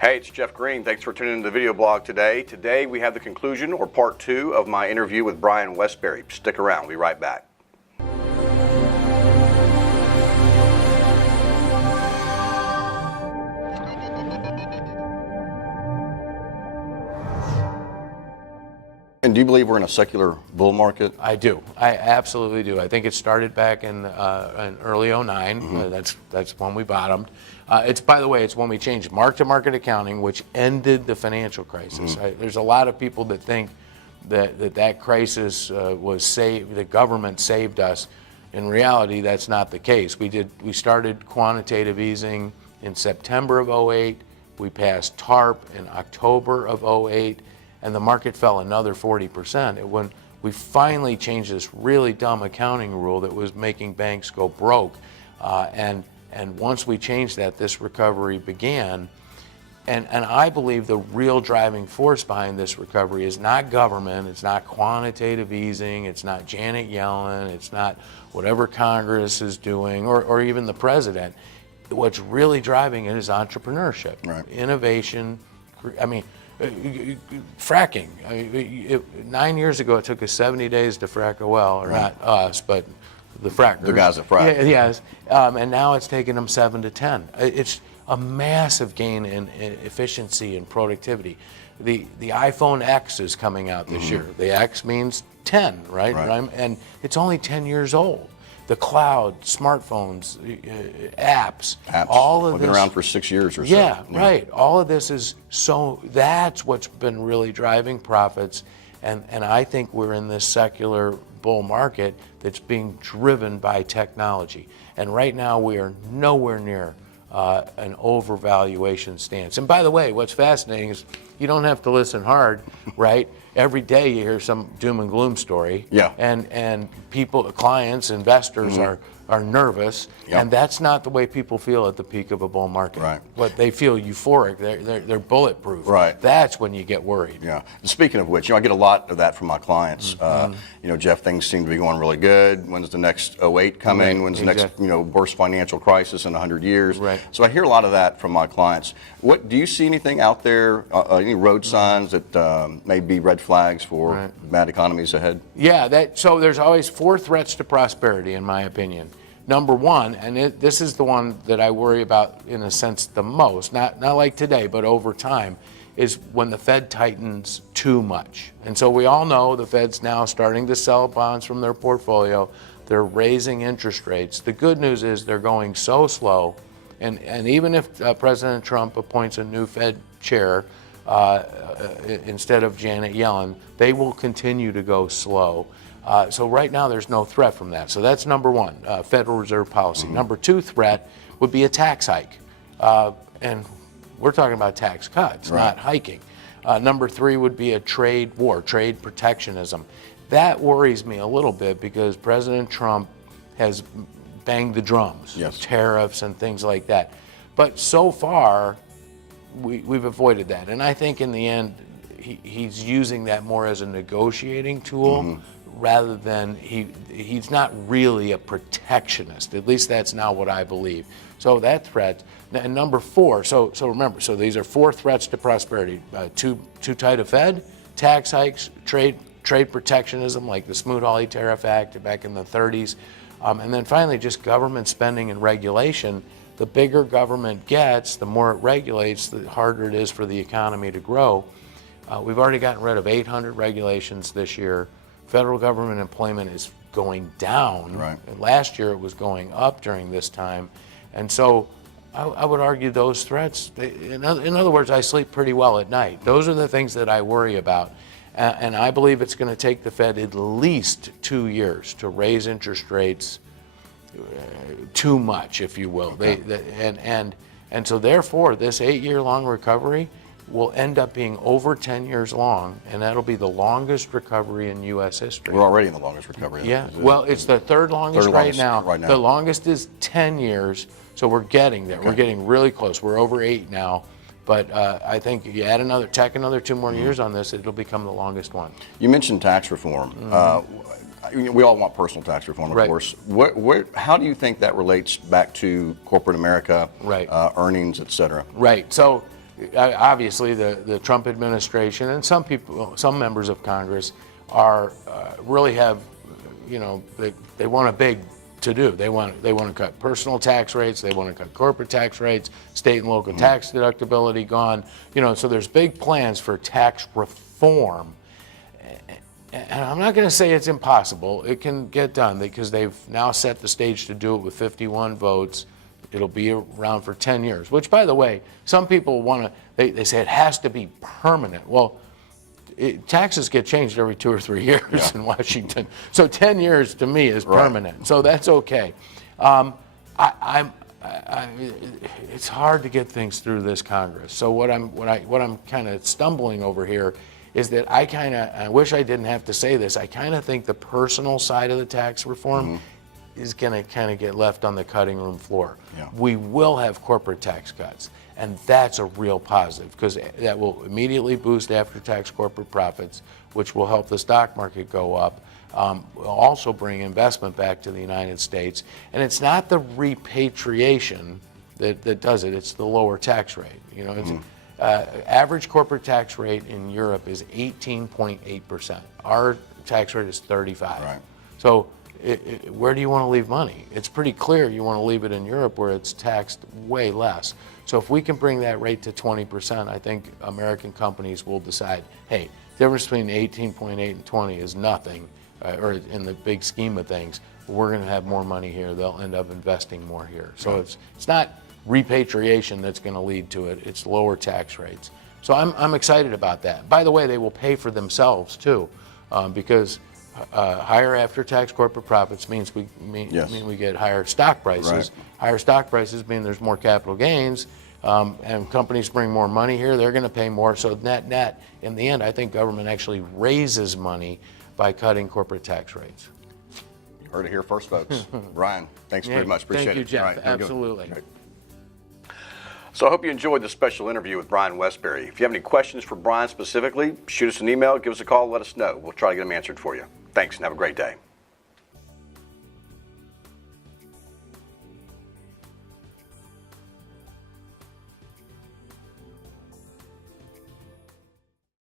Hey, it's Jeff Green. Thanks for tuning in to the video blog today. Today we have the conclusion, or part 2, of my interview with Brian Wesbury. Stick around. We'll be right back. And do you believe we're in a secular bull market? I do. I absolutely do. I think it started back in early '09. Mm-hmm. That's when we bottomed. By the way, it's when we changed mark-to-market accounting, which ended the financial crisis. Mm-hmm. There's a lot of people that think that crisis was saved. The government saved us. In reality, that's not the case. We started quantitative easing in September of '08. We passed TARP in October of '08. And the market fell another 40%. When we finally changed this really dumb accounting rule that was making banks go broke, and once we changed that, this recovery began. And I believe the real driving force behind this recovery is not government, it's not quantitative easing, it's not Janet Yellen, it's not whatever Congress is doing, or even the president. What's really driving it is entrepreneurship, right. Innovation. Fracking. 9 years ago, it took us 70 days to frack a well, or right. Not us, but the frackers. The guys that frack. Yeah, yes. And now it's taking them 7 to 10. It's a massive gain in efficiency and productivity. The iPhone X is coming out this year. The X means 10, right? And it's only 10 years old. The cloud, smartphones, apps, all of this. Been around for 6 years or so. Yeah, right. All of this is that's what's been really driving profits. And I think we're in this secular bull market that's being driven by technology. And right now we are nowhere near an overvaluation stance. And by the way, what's fascinating is you don't have to listen hard, right? Every day you hear some doom and gloom story. Yeah. And people, clients, investors are nervous. Yep. And that's not the way people feel at the peak of a bull market. Right. But they feel euphoric. They're bulletproof. Right. That's when you get worried. Yeah. Speaking of which, I get a lot of that from my clients. Jeff, things seem to be going really good. When's the next '08 coming? Right. When's the next, worst financial crisis in 100 years? Right. So I hear a lot of that from my clients. What do you see anything out there? Any road signs that may be red flags for bad economies ahead? Yeah. So there's always 4 threats to prosperity, in my opinion. Number one, and this is the one that I worry about in a sense the most, not like today, but over time, is when the Fed tightens too much. And so we all know the Fed's now starting to sell bonds from their portfolio. They're raising interest rates. The good news is they're going so slow, and even if President Trump appoints a new Fed chair instead of Janet Yellen, they will continue to go slow. So right now there's no threat from that. So that's number one, Federal Reserve policy. Number 2 threat would be a tax hike. And we're talking about tax cuts, not hiking. Number 3 would be a trade war, trade protectionism. That worries me a little bit because President Trump has banged the drums, tariffs and things like that. But so far, we've avoided that. And I think in the end, he's using that more as a negotiating tool rather than he's not really a protectionist. At least that's not what I believe. So that threat. And number 4, so remember, so these are 4 threats to prosperity. Too tight a Fed, tax hikes, trade protectionism like the Smoot-Hawley Tariff Act back in the 30s, and then finally just government spending and regulation. The bigger government gets, the more it regulates, the harder it is for the economy to grow. We've already gotten rid of 800 regulations this year. Federal government employment is going down. Right. Last year it was going up during this time. And so I would argue those threats, in other words, I sleep pretty well at night. Those are the things that I worry about. And I believe it's going to take the Fed at least 2 years to raise interest rates too much, if you will. And so therefore, this 8-year-long recovery will end up being over 10 years long, and that'll be the longest recovery in U.S. history. We're already in the longest recovery. Yeah, well, it's the third longest right now. The longest is 10 years, so we're getting there. Okay. We're getting really close. We're over 8 now. But I think if you tack another 2 more years on this, it'll become the longest one. You mentioned tax reform. We all want personal tax reform, of course. How do you think that relates back to corporate America, earnings, et cetera? Right. So obviously the Trump administration and some people, some members of Congress are really have, they want a big to do. They want to cut personal tax rates. They want to cut corporate tax rates, state and local tax deductibility gone. So there's big plans for tax reform. And I'm not going to say it's impossible. It can get done because they've now set the stage to do it with 51 votes. It'll be around for 10 years, which, by the way, some people want to, they say it has to be permanent. Well, taxes get changed every 2 or 3 years in Washington. So 10 years to me is permanent. Right. So that's okay. It's hard to get things through this Congress. So what I'm kind of stumbling over here is that I wish I didn't have to say this, I kind of think the personal side of the tax reform is going to kind of get left on the cutting room floor. Yeah. We will have corporate tax cuts, and that's a real positive because that will immediately boost after-tax corporate profits, which will help the stock market go up. Will also bring investment back to the United States. And it's not the repatriation that does it, it's the lower tax rate. It's average corporate tax rate in Europe is 18.8%. Our tax rate is 35%. Right. So where do you want to leave money? It's pretty clear you want to leave it in Europe where it's taxed way less. So if we can bring that rate to 20%, I think American companies will decide, hey, the difference between 18.8 and 20 is nothing, or in the big scheme of things, we're going to have more money here. They'll end up investing more here. So it's not repatriation that's going to lead to it. It's lower tax rates. So I'm excited about that. By the way, they will pay for themselves too, because higher after-tax corporate profits means we get higher stock prices. Right. Higher stock prices mean there's more capital gains, and companies bring more money here. They're going to pay more. So net, in the end, I think government actually raises money by cutting corporate tax rates. You heard it here first, folks. Brian, thanks very much. Appreciate it. Thank you, Jeff. Right, absolutely. So I hope you enjoyed this special interview with Brian Wesbury. If you have any questions for Brian specifically, shoot us an email, give us a call, let us know. We'll try to get them answered for you. Thanks, and have a great day.